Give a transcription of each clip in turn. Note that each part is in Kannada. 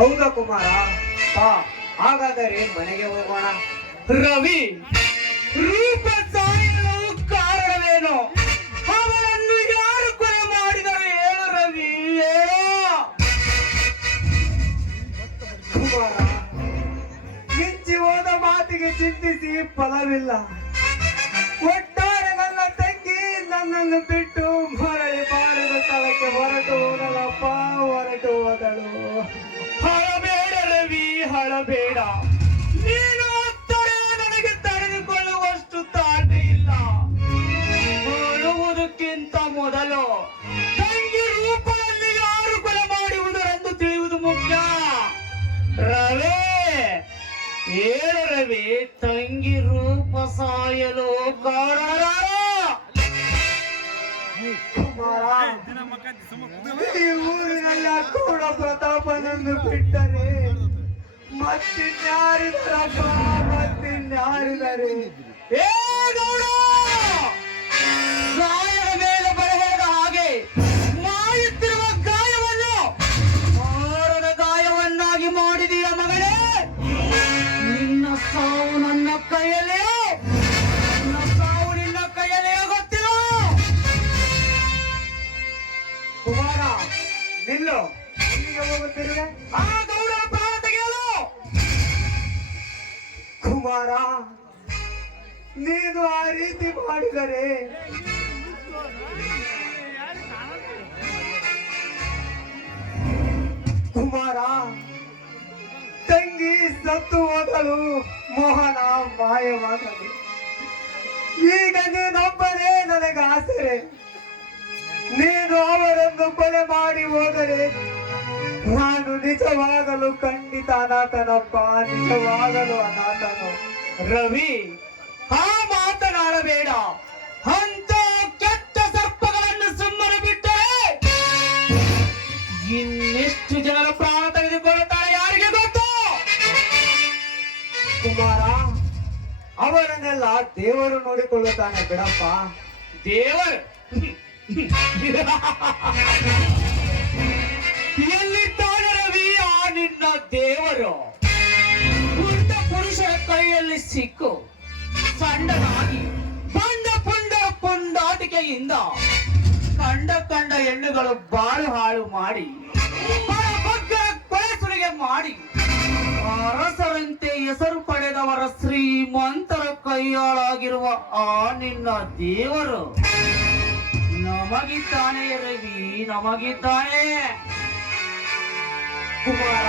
ಹೌದಾ ಕುಮಾರ? ಬಾ, ಹಾಗಾದರೆ ಮನೆಗೆ ಹೋಗೋಣ. ರವಿ, ರೂಪ ಸಾಯಲು ಕಾರಣವೇನು? ಅವಳನ್ನು ಯಾರು ಕೊಲೆ ಮಾಡಿದರು ಹೇಳು ರವಿ, ಹೇಳು. ಕುಮಾರ, ಮಿಂಚಿ ಹೋದ ಮಾತಿಗೆ ಚಿಂತಿಸಿ ಫಲವಿಲ್ಲ. ಒಟ್ಟಾರೆ ನನ್ನ ತಂಗಿ ನನ್ನನ್ನು ಬಿಟ್ಟು ಮರಳಿ ಬಾರದ ಸ್ಥಳಕ್ಕೆ ಹೊರಟು ಹೋದಳಪ್ಪ, ಹೊರಟು ಹೋದಳು. ಹಳಬೇಡ ರವಿ, ಹಳಬೇಡ. ನೀನು ಅತ್ತರೆ ನನಗೆ ತಡೆದುಕೊಳ್ಳುವಷ್ಟು ತಾಳ್ಮೆ ಇಲ್ಲ. ಹೇಳುವುದಕ್ಕಿಂತ ಮೊದಲು ತಂಗಿ ರೂಪದಲ್ಲಿ ಯಾರು ಕೊಲೆ ಮಾಡುವುದರೆಂದು ತಿಳಿಯುವುದು ಮುಖ್ಯ. ರವಿ, ಹೇಳು ರವಿ, ತಂಗಿ ರೂಪ ಸಾಯಲು ಕಾರಣರಾರು? ಕುಮಾರ, ಈ ಊರಿನೆಲ್ಲ ಕೂಡ ಪ್ರತಾಪನನ್ನು ಬಿಟ್ಟರೆ ಮತ್ತಿನ್ಯಾರಿದರಪ್ಪ, ಮತ್ತಿನ್ಯಾರಿದರೆ? ಏ ಗೌಡ, ಗಾಯದ ಮೇಲೆ ಬರೆದ ಹಾಗೆ ಮಾಯುತ್ತಿರುವ ಗಾಯವನ್ನು ಮಾರದ ಗಾಯವನ್ನಾಗಿ ಮಾಡಿದೀಯ ಮಗಳೇ. ನಿನ್ನ ಸಾವು ನನ್ನ ಕೈಯಲ್ಲೇ, ನನ್ನ ಸಾವು ನಿನ್ನ ಕೈಯಲ್ಲೇ, ಗೊತ್ತಿಲ್ಲ? ಕುಮಾರ, ನಿಲ್ಲು. ಎಲ್ಲಿಗೆ ಹೋಗುತ್ತಿರುವೆ? ಆ ಗೌಡ ಪ್ರಾಣ ತೆಗೆಯಲು. ಕುಮಾರ, ನೀನು ಆ ರೀತಿ ಮಾಡಿದರೆ ಕುಮಾರ, ತಂಗಿ ಸತ್ತು ಹೋದಳು, ಮೋಹನ ಮಾಯವಾದಳು. ಈಗ ನೀನೊಬ್ಬನೇ ನನಗೆ ಆಸರೆ. ನೀನು ಅವರನ್ನು ಕೊಲೆ ಮಾಡಿ ಹೋದರೆ ನಾನು ನಿಜವಾಗಲು ಖಂಡಿತ ಅನಾಥನಪ್ಪ, ನಿಜವಾಗಲು ಅನಾಥನು. ರವಿ, ಆ ಮಾತನಾಡಬೇಡ. ಅಂತ ಕೆಟ್ಟ ಸರ್ಪಗಳನ್ನು ಸುಮ್ಮನೆ ಬಿಟ್ಟರೆ ಇನ್ನೆಷ್ಟು ಜನರ ಪ್ರಾಣ ತೆಗೆದುಕೊಳ್ಳುತ್ತಾರೆ ಯಾರಿಗೆ ಗೊತ್ತು? ಕುಮಾರ, ಅವರನ್ನೆಲ್ಲ ದೇವರು ನೋಡಿಕೊಳ್ಳುತ್ತಾನೆ ಬಿಡಪ್ಪ. ದೇವರು ಎಲ್ಲಿದ್ದಾನೆ ರವಿ ಆ ನಿನ್ನ ದೇವರು? ಪುಟ್ಟ ಪುರುಷರ ಕೈಯಲ್ಲಿ ಸಿಕ್ಕು ಸಣ್ಣನಾಗಿ ಪುಂಡ ಪುಂಡಾಟಿಕೆಯಿಂದ ಕಂಡ ಹೆಣ್ಣುಗಳು ಬಾಳು ಹಾಳು ಮಾಡಿ ಮಕ್ಕಳ ಕೊಲೆ ಸುಲಿಗೆ ಮಾಡಿ ಅರಸರಂತೆ ಹೆಸರು ಪಡೆದವರ ಶ್ರೀಮಂತರ ಕೈಯಾಳಾಗಿರುವ ಆ ನಿನ್ನ ದೇವರು ನಮಗಿದ್ದಾನೆ ರವಿ, ನಮಗಿದ್ದಾನೆ. ಕುಮಾರ,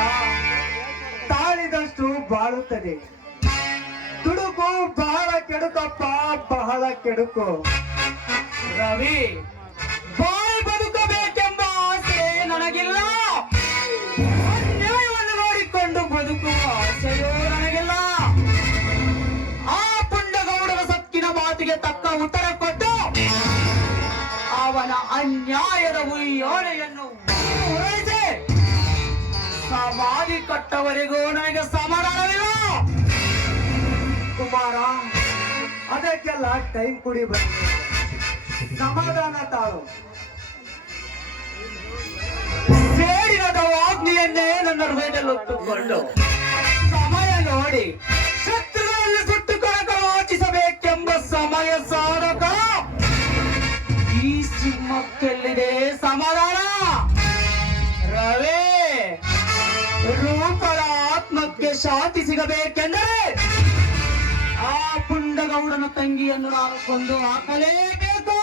ತಾಳಿದಷ್ಟು ಬಾಳುತ್ತದೆ. ತುಡುಕು ಬಹಳ ಕೆಡುಕಪ್ಪ, ಬಹಳ ಕೆಡುಕು. ರವಿ, ಬಾಳಿ ಬದುಕಬೇಕೆಂಬ ಆಸೆ ನನಗಿಲ್ಲ. ಅನ್ಯಾಯವನ್ನು ನೋಡಿಕೊಂಡು ಬದುಕುವ ಆಸೆಯೂ ನನಗಿಲ್ಲ. ಆ ಪುಂಡಗೌಡರ ಸಕ್ಕಿನ ಮಾತಿಗೆ ತಕ್ಕ ಉತ್ತರ ಕೊಟ್ಟು ಅವನ ಅನ್ಯಾಯದ ಉಯ್ಯಾಲೆಯನ್ನು ಹೊರಡಿಸಿ ಸಮಾಧಿ ಕಟ್ಟವರೆಗೂ ನನಗೆ ಸಮಾಧಾನವಿಲ್ಲ. ಕುಮಾರ, ಅದಕ್ಕೆಲ್ಲ ಟೈಮ್ ಕುಡಿ ಬಂದ ಸಮಾಧಾನ ತಾಳು. ಸೇಡಿನದ ವಾಗ್ನಿಯನ್ನೇ ನನ್ನ ಹೃದಯದಲ್ಲೊತ್ತುಕೊಂಡು ಸಮಯ ನೋಡಿ ಶತ್ರುಗಳಲ್ಲಿ ಸುಟ್ಟು ಕಳಕಳಾಚಿಸಬೇಕೆಂಬ ಸಮಯ ಸಾಧಕ. ಈ ಸಿಂಹಕ್ಕೆಲ್ಲಿದೆ ಸಮಾಧಾನ? ರವಿ, ರೂಪದ ಆತ್ಮಕ್ಕೆ ಶಾಂತಿ ಸಿಗಬೇಕೆಂದರೆ ಆ ಪುಂಡಗೌಡನ ತಂಗಿಯನ್ನು ನಾನು ಕೊಂದು ಹಾಕಲೇಬೇಕು.